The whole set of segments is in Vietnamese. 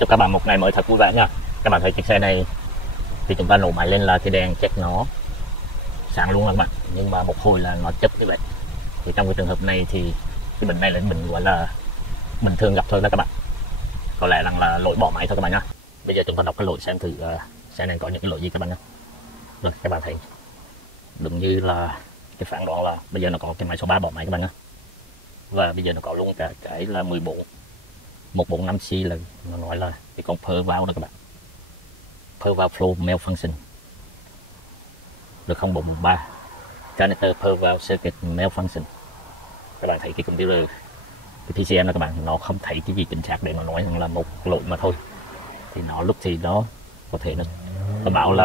Chúc các bạn một ngày mới thật vui vẻ nha. Các bạn thấy chiếc xe này thì chúng ta nổ máy lên là cái đèn check nó sáng luôn các bạn, nhưng mà một hồi là nó chớp như vậy. Thì trong cái trường hợp này thì cái bệnh này là bệnh gọi là bình thường gặp thôi đó các bạn, có lẽ rằng là lỗi bỏ máy thôi các bạn nha. Bây giờ chúng ta đọc cái lỗi xem thử xe này có những cái lỗi gì các bạn nhé. Rồi các bạn thấy đúng như là cái phán đoán là bây giờ nó có cái máy số 3 bỏ máy các bạn nhé, và bây giờ nó có luôn cả cái là 14 145C là nó nói là cái con per vào đó các bạn, per vào flow malfunction được 0443 connector per vào circuit malfunction. Các bạn thấy cái computer, cái PCM đó các bạn, nó không thấy cái gì chính xác để mà nói rằng là một lỗi mà thôi. Thì nó lúc thì nó có thể nó bảo là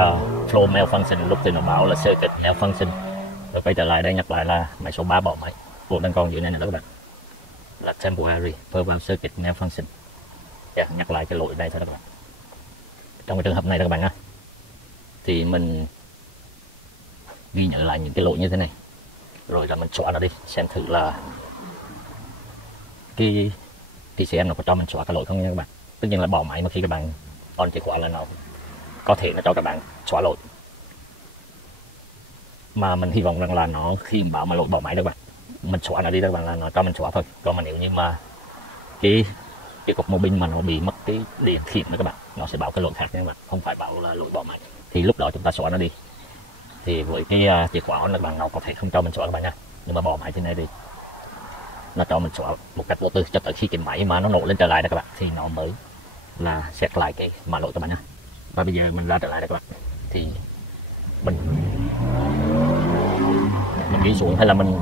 flow malfunction, lúc thì nó bảo là circuit malfunction. Rồi quay trở lại đây nhắc lại là máy số 3 bỏ máy, bộ đang còn dưới này nữa đó các bạn, là temporary per vào circuit malfunction. Nhắc lại cái lỗi này thôi đó các bạn. Trong cái trường hợp này đó các bạn ha, thì mình ghi nhớ lại những cái lỗi như thế này rồi là mình xóa nó đi, xem thử là cái TCM nó có cho mình xóa cái lỗi không nha các bạn. Tất nhiên là bỏ máy mà khi các bạn on chìa khóa là nó có thể nó cho các bạn xóa lỗi, mà mình hy vọng rằng là nó khi bảo mà lỗi bỏ máy đó các bạn, mình xóa nó đi các bạn, là nó cho mình xóa thôi. Còn mà nếu như mà cái cục mô pin mà nó bị mất cái điện khiển đó các bạn, nó sẽ báo cái lỗi khác nha các bạn, không phải bảo là lỗi bỏ máy. Thì lúc đó chúng ta xóa nó đi, thì với cái chìa khóa on các bạn, nó có thể không cho mình xóa các bạn nha. Nhưng mà bỏ máy thế này thì nó cho mình xóa một cách vô tư, cho tới khi cái máy mà nó nổ lên trở lại đó các bạn, thì nó mới là xét lại cái mã lỗi các bạn nha. Và bây giờ mình ra trở lại đây các bạn, thì mình ghi xuống hay là mình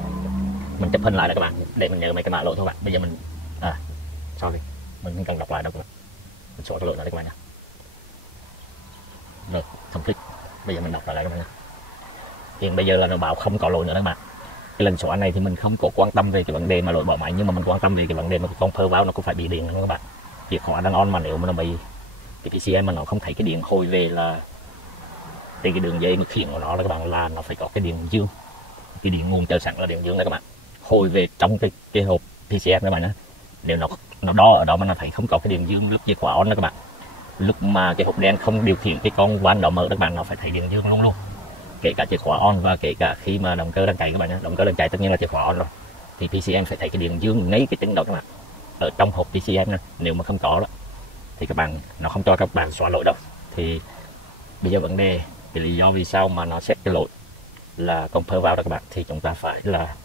chụp hình lại đó các bạn, để mình nhớ mấy cái mã lỗi thôi các bạn. Bây giờ mình sorry, mình không cần đọc lại đâu các bạn, mình xóa cái lỗi này các bạn nha. Rồi complete. Bây giờ mình đọc lại các bạn nha. Hiện bây giờ là nó bảo không có lỗi nữa đó các bạn. Cái lần xóa này thì mình không có quan tâm về cái vấn đề mà lỗi bỏ máy, nhưng mà mình quan tâm về cái vấn đề mà con per vào nó cũng phải bị điện nữa các bạn. Chìa khóa đang on mà nếu mà nó bị cái PCM mà nó không thấy cái điện hồi về là trên cái đường dây mà khiển của nó là các bạn, là nó phải có cái điện dương, cái điện nguồn chờ sẵn là điện dương đó các bạn, hồi về trong cái hộp PCM các bạn nhé. Nếu nó đo ở đó mà nó thấy không có cái điện dương lúc chìa khóa on đó các bạn, lúc mà cái hộp đen không điều khiển cái con van đó mở đó các bạn, nó phải thấy điện dương luôn luôn, kể cả chìa khóa on và kể cả khi mà động cơ đang chạy các bạn nhé. Động cơ đang chạy tất nhiên là chìa khóa on rồi, thì PCM phải thấy cái điện dương ngay cái tính đó các bạn, ở trong hộp PCM này. Nếu mà không có đó thì các bạn, nó không cho các bạn xóa lỗi đâu. Thì bây giờ vấn đề, cái lý do vì sao mà nó xét cái lỗi là con per vào đó các bạn, thì chúng ta phải là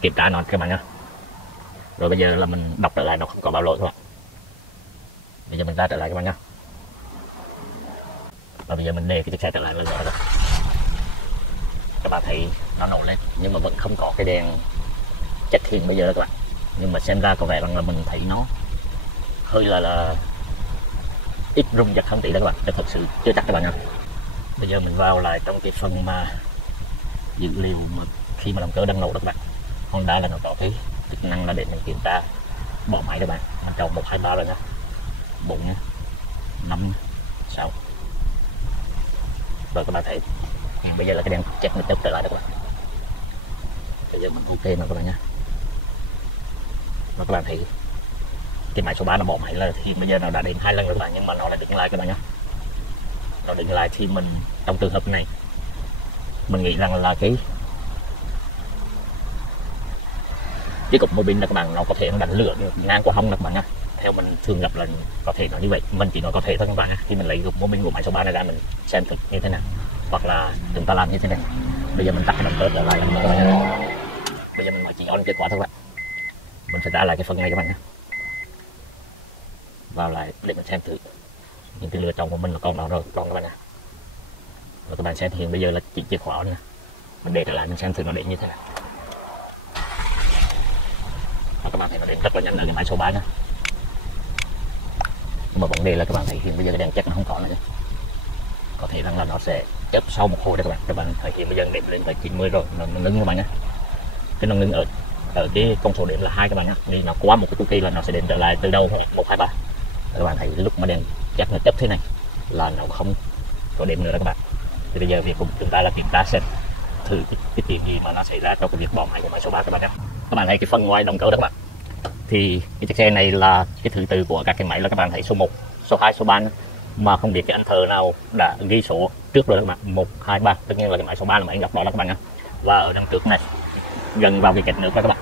kiểm tra nó các bạn nhé. Rồi bây giờ là mình đọc trở lại, nó không có báo lỗi các bạn. Bây giờ mình ra trở lại các bạn nhé, và bây giờ mình để cái chiếc xe trở lại là rồi. Các bạn thấy nó nổ lên nhưng mà vẫn không có cái đèn check hiện bây giờ đó các bạn. Nhưng mà xem ra có vẻ rằng là mình thấy nó hơi là ít rung giật không tí đó các bạn, cho thật sự chưa chắc các bạn nha. Bây giờ mình vào lại trong cái phần mà dữ liệu mà khi mà động cơ đang nổ đó các bạn. Honda là nó có cái chức năng là để mình kiểm tra bỏ máy các bạn. Mình chọn 1, 2, 3 rồi nha, 4 nha, 5, 6. Rồi các bạn thấy bây giờ là cái đèn check nó chớp trở lại đó các bạn. Bây giờ mình ok rồi các bạn nha. Và các bạn thấy cái máy số 3 nó bỏ máy là thì bây giờ nó đã đến 2 lần rồi các bạn, nhưng mà nó lại đứng lại các bạn nhé. Nó đứng lại thì mình, trong trường hợp này mình nghĩ rằng là cái cục mô pin là các bạn, nó có thể nó đánh lửa được ngang qua hông là các bạn nhé. Theo mình thường gặp là có thể nó như vậy, mình chỉ nói có thể thôi các bạn nhé. Khi mình lấy cục mô pin của máy số 3 này ra, mình xem thử như thế nào, hoặc là chúng ta làm như thế này. Bây giờ mình tắt cái động cơ trở lại các bạn nhé. Bây giờ mình mới chỉ on chìa khóa thôi các bạn. Mình phải ra lại cái phần này các bạn nhé, vào lại để mình xem thử những cái lựa chọn của mình là còn đó rồi, còn các bạn ạ. Và các bạn xem hiện bây giờ là chỉ chìa khóa nữa, mình để trở lại mình xem thử nó đến như thế nào. Và các bạn thấy nó đến rất là nhanh ở cái máy số 3 nha. Nhưng mà vấn đề là các bạn thấy hiện bây giờ cái đèn check nó không có nữa, có thể rằng là nó sẽ chớp sau một hồi đó các bạn. Các bạn thấy hiện bây giờ điểm lên tới 90 rồi, nó ngưng các bạn nhé. Cái nó ngưng ở cái con số điểm là 2 các bạn nhé. Vì nó qua một cái chu kỳ là nó sẽ đến trở lại từ đầu 1, 2, 3. Các bạn thấy lúc mà đèn check nó chớp thế này là nó không có điểm nữa đó các bạn. Thì bây giờ việc của chúng ta là kiểm tra xem thử cái chuyện gì mà nó xảy ra trong cái việc bỏ máy của máy số 3 các bạn nhé. Các bạn thấy cái phần ngoài động cơ đó các bạn, thì cái chiếc xe này là cái thứ tự của các cái máy là các bạn thấy số 1, số 2, số 3 mà không biết cái anh thợ nào đã ghi số trước rồi các bạn, 1, 2, 3, tất nhiên là cái máy số 3 là máy góc đó các bạn nhé. Và ở đằng trước này gần vào cái kết nước các bạn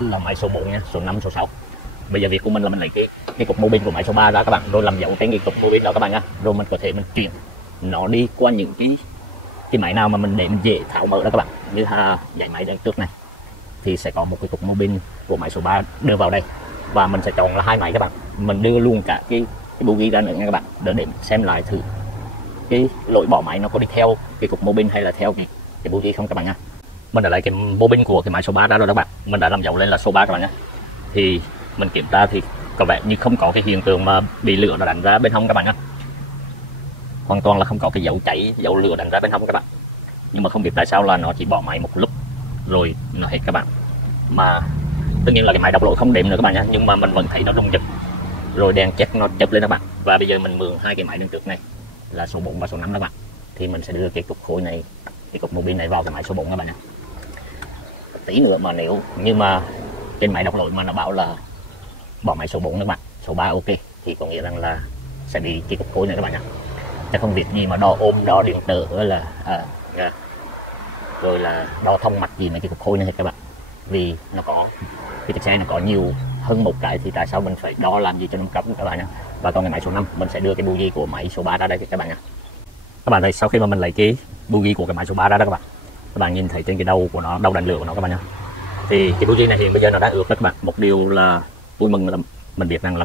là máy số 4 nha, số 5, số 6. Bây giờ việc của mình là mình lấy cái cục mô bin của máy số 3 ra các bạn, rồi làm dấu trên cái cục mô bin đó các bạn nhá, rồi mình có thể mình chuyển nó đi qua những cái máy nào mà mình để mình dễ tháo mở đó các bạn. Như dãy máy đằng trước này thì sẽ có một cái cục mô bin của máy số 3 đưa vào đây, và mình sẽ chọn là 2 máy các bạn, mình đưa luôn cả cái bogie ra nữa nha các bạn, để xem lại thử cái lỗi bỏ máy nó có đi theo cái cục mô bin hay là theo cái bogie không các bạn nha. Mình đã lấy cái mô bin của cái máy số 3 ra rồi các bạn, mình đã làm dấu lên là số 3 các bạn nhé. Thì mình kiểm tra thì có vẻ như không có cái hiện tượng mà bị lửa nó đánh ra bên hông các bạn nhé, hoàn toàn là không có cái dấu cháy, dấu lửa đánh ra bên hông các bạn. Nhưng mà không biết tại sao là nó chỉ bỏ máy một lúc rồi nó hết các bạn. Mà tất nhiên là cái máy đọc lỗi không đếm nữa các bạn nhé, nhưng mà mình vẫn thấy nó rung giật rồi đèn check nó chớp lên các bạn. Và bây giờ mình mượn 2 cái máy đằng trước này là số 4 và số 5 các bạn, thì mình sẽ đưa cái cục khối này, cái cục mô bin này vào cái máy số 4 các bạn nhé. Tí nữa mà nếu như mà trên máy đọc lỗi mà nó bảo là bỏ máy số 4 các bạn, số 3 ok, thì có nghĩa rằng là sẽ bị cái cục khối này các bạn nhé. Chắc không việc gì mà đo ôm, đo điện tử là rồi là đo thông mạch gì mấy cái cục khối này hết các bạn. Vì nó có cái chiếc xe nó có nhiều hơn một cái thì tại sao mình phải đo làm gì cho nó cấm các bạn nhé. Và còn cái máy số 5 mình sẽ đưa cái bogie của máy số 3 ra đây các bạn nhé. Các bạn thấy sau khi mà mình lấy cái bogie của cái máy số 3 ra đó các bạn nhìn thấy trên cái đầu của nó, đầu đánh lửa của nó các bạn nhé, thì cái bogie này hiện bây giờ nó đã ướt đó các bạn. Một điều là vui mừng là mình biết rằng là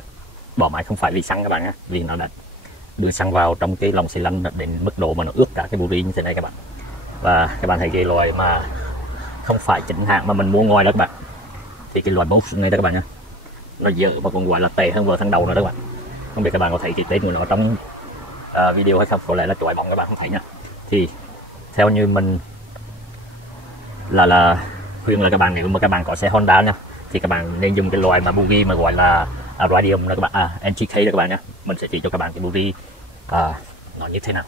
bỏ máy không phải vì xăng các bạn nhé, vì nó đã đưa xăng vào trong cái lồng xi lanh đến mức độ mà nó ướt cả cái bogie như thế này các bạn. Và các bạn thấy cái loại mà không phải chính hãng mà mình mua ngoài đó các bạn, thì cái loại box này đó các bạn nhé, nó dở và còn gọi là tệ hơn vợ thằng đầu nữa đó các bạn. Không biết các bạn có thấy cái tên của nó trong video hay không, có lẽ là chói bóng các bạn không thấy nha. Thì theo như mình là khuyên là các bạn, nếu mà các bạn có xe Honda nha, thì các bạn nên dùng cái loại mà bogie mà gọi là radium đó các bạn, NGK đó các bạn nhé. Mình sẽ chỉ cho các bạn cái bogie nó như thế nào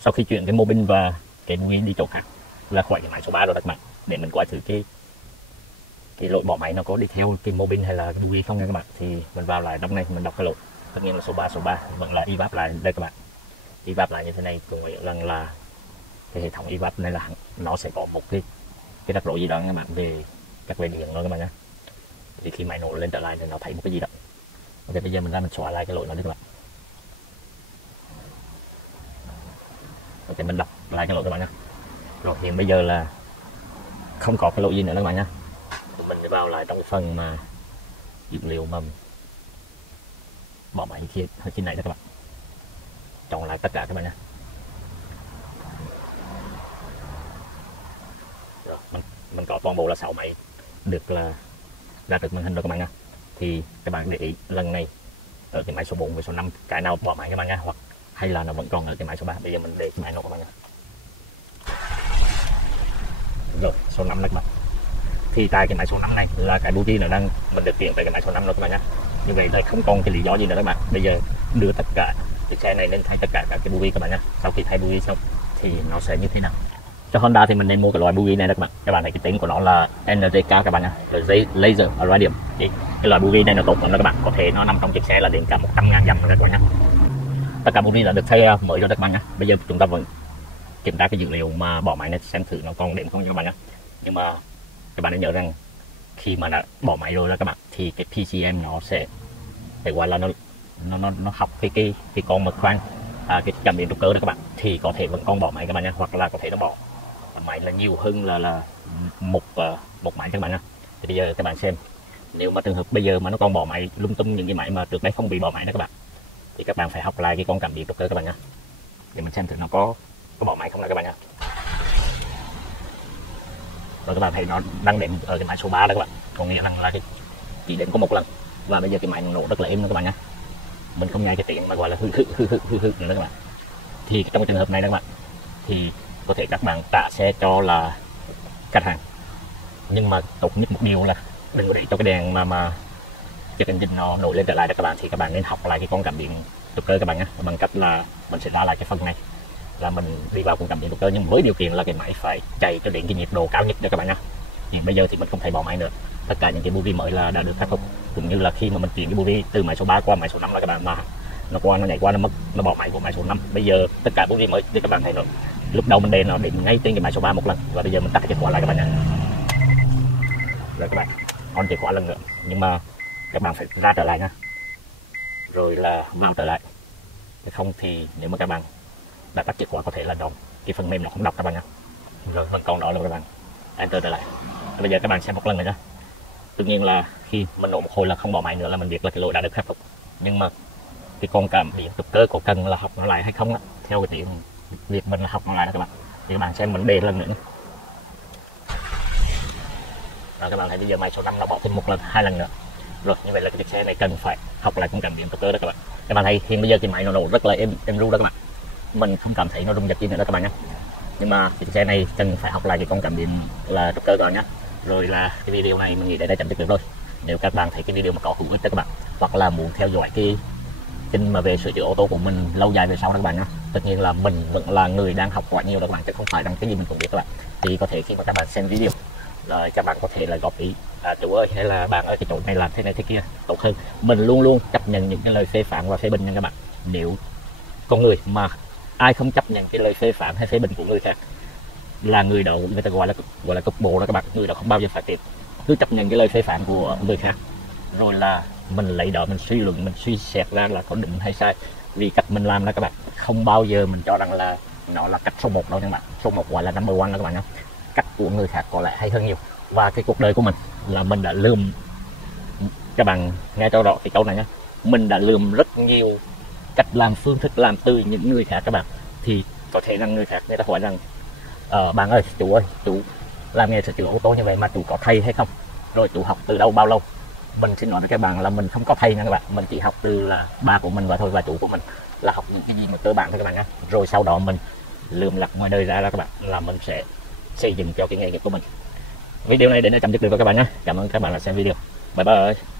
sau khi chuyển cái mô bin và cái bogie đi chỗ khác là khỏi cái máy số 3 rồi các bạn, để mình coi thử cái lỗi bỏ máy nó có đi theo cái mô bin hay là cái bogie không nha các bạn. Thì mình vào lại trong này mình đọc cái lỗi, tất nhiên là số 3 vẫn là evap lại đây các bạn. Evap lại như thế này có nghĩa rằng là cái hệ thống evap này là nó sẽ có một cái rắc rối gì đó các bạn về các về điện đó các bạn nhé. Thì khi máy nổ lên trở lại thì nó thấy một cái gì đó. Ok, bây giờ mình ra mình xóa lại cái lỗi đó đi các bạn. Ok, mình đọc lại cái lỗi các bạn nhé. Rồi hiện bây giờ là không có cái lỗi gì nữa các bạn nhé. Mình sẽ vào lại trong cái phần mà dữ liệu mà bỏ máy kia ở trên này đó các bạn, chọn lại tất cả các bạn nhé. Rồi, mình có toàn bộ là 6 máy được là ra được màn hình rồi các bạn nha. Thì các bạn để ý lần này ở cái máy số 4 và số 5 cái nào bỏ máy các bạn nha, hoặc hay là nó vẫn còn ở cái máy số 3. Bây giờ mình để cái máy nổ các bạn nha. Rồi số 5 này các bạn, thì tại cái máy số 5 này là cái bogie nó đang mình được chuyển về cái máy số 5 rồi các bạn nhé. Như vậy đây không còn cái lý do gì nữa các bạn. Bây giờ đưa tất cả cái xe này lên thay tất cả các cái bogie các bạn nhé. Sau khi thay bogie xong thì nó sẽ như thế nào. Cho Honda thì mình nên mua cái loại bogie này đó các bạn. Các bạn thấy cái tên của nó là NGK các bạn nhé, laser radium. Cái loại bogie này nó tốt lắm đó các bạn, có thể nó nằm trong chiếc xe là đến cả 100.000 dặm rồi các bạn nhé. Tất cả bogie là được thay mới rồi các bạn nhé. Bây giờ chúng ta vẫn kiểm tra cái dữ liệu mà bỏ máy này xem thử nó còn đếm không nha các bạn nhé. Nhưng mà các bạn nên nhớ rằng khi mà đã bỏ máy rồi đó các bạn, thì cái PCM nó sẽ gọi là nó học cái con mật khoan cái cảm biến trục cơ đó các bạn, thì có thể vẫn còn bỏ máy các bạn nhé, hoặc là có thể nó bỏ máy là nhiều hơn là một máy các bạn nhé. Thì bây giờ các bạn xem, nếu mà trường hợp bây giờ mà nó còn bỏ máy lung tung những cái máy mà trước đây không bị bỏ máy đó các bạn, thì các bạn phải học lại cái con cảm biến trục cơ các bạn nhé, để mình xem thử nó có bỏ máy không là các bạn nhé. Rồi các bạn thấy nó đang đến ở cái máy số 3 đó các bạn, có nghĩa rằng là chỉ đến có một lần. Và bây giờ cái máy nổ rất là êm đó các bạn nhé, mình không nghe cái tiếng mà gọi là hư nữa đó các bạn. Thì trong trường hợp này đó các bạn, thì có thể các bạn trả xe cho là khách hàng, nhưng mà tốt nhất một điều là đừng có để cho cái đèn mà cái engine nó nổi lên trở lại đó các bạn. Thì các bạn nên học lại cái con cảm biến trục cơ các bạn nhé, bằng cách là mình sẽ ra lại cái phần này là mình đi vào con cảm biến trục cơ, nhưng với điều kiện là cái máy phải chạy cho đến cái nhiệt độ cao nhất đó các bạn nhé. Thì bây giờ thì mình không thể bỏ máy nữa, tất cả những cái bogie mới là đã được khắc phục cũng như là khi mà mình chuyển cái buri từ máy số 3 qua máy số 5 là các bạn, mà nó nhảy qua, nó bỏ máy của máy số 5. Bây giờ tất cả buri mới như các bạn thấy rồi, lúc đầu mình để nó định ngay trên cái máy số 3 một lần, và bây giờ mình tắt cái chìa khóa lại các bạn nhé. Rồi các bạn on chìa khóa lần nữa, nhưng mà các bạn phải ra trở lại nha, rồi là vào trở lại, không thì nếu mà các bạn đã tắt chìa khóa có thể là cái phần mềm nó không đọc các bạn nhé. Rồi vẫn còn đó luôn các bạn, enter trở lại. Bây giờ các bạn xem một lần nữa nhé. Tự nhiên là khi mình nổ một hồi là không bỏ máy nữa là mình biết là cái lỗi đã được khắc phục, nhưng mà cái con cảm biến cực cơ có cần là học nó lại hay không á, theo cái tiếng việc mình là học nó lại đó các bạn. Thì các bạn xem mình đề lần nữa. Rồi các bạn thấy bây giờ máy số 5 nó bỏ thêm một lần, 2 lần nữa. Rồi như vậy là cái chiếc xe này cần phải học lại con cảm biến cực cơ đó các bạn. Các bạn thấy hiện bây giờ cái máy nó nổ rất là êm ru đó các bạn, mình không cảm thấy nó rung giật gì nữa đó các bạn nhé. Nhưng mà chiếc xe này cần phải học lại cái con cảm biến là cực cơ các bạn nhé. Rồi là cái video này mình nghĩ đây chấm dứt được rồi. Nếu các bạn thấy cái video mà có hữu ích cho các bạn, hoặc là muốn theo dõi cái tin mà về sửa chữa ô tô của mình lâu dài về sau đó các bạn nhé, tất nhiên là mình vẫn là người đang học quá nhiều đó các bạn, chứ không phải rằng cái gì mình cũng biết các bạn. Thì có thể khi mà các bạn xem video rồi các bạn có thể là góp ý, chủ ơi hay là bạn ơi cái chỗ này làm thế này thế kia tốt hơn. Mình luôn luôn chấp nhận những cái lời phê phán và phê bình nha các bạn. Nếu con người mà ai không chấp nhận cái lời phê phán hay phê bình của người khác là người đó, người ta gọi là cục bộ đó các bạn, người đó không bao giờ phát triển. Cứ chấp nhận cái lời phê phán của người khác, rồi là mình lấy đó mình suy luận, mình suy xét ra là có đúng hay sai. Vì cách mình làm đó các bạn, không bao giờ mình cho rằng là nó là cách số 1 đâu các bạn. Số 1 gọi là number one đó các bạn nhé. Cách của người khác có lẽ hay hơn nhiều. Và cái cuộc đời của mình là mình đã lườm, các bạn nghe cho rõ cái câu này nhé, mình đã lườm rất nhiều cách làm, phương thức làm từ những người khác các bạn. Thì có thể rằng người khác người ta hỏi rằng bạn ơi chú làm nghề sửa chữa ô tô như vậy mà chú có thầy hay không, rồi chú học từ đâu bao lâu. Mình xin nói với các bạn là mình không có thầy nha các bạn, mình chỉ học từ là ba của mình và thôi, và chủ của mình là học những cái gì mà cơ bản thôi các bạn nhé. Rồi sau đó mình lượm lặt ngoài đời ra các bạn, là mình sẽ xây dựng cho cái nghề nghiệp của mình. Video này đến đây chấm dứt được các bạn nhé. Cảm ơn các bạn đã xem video. Bye bye.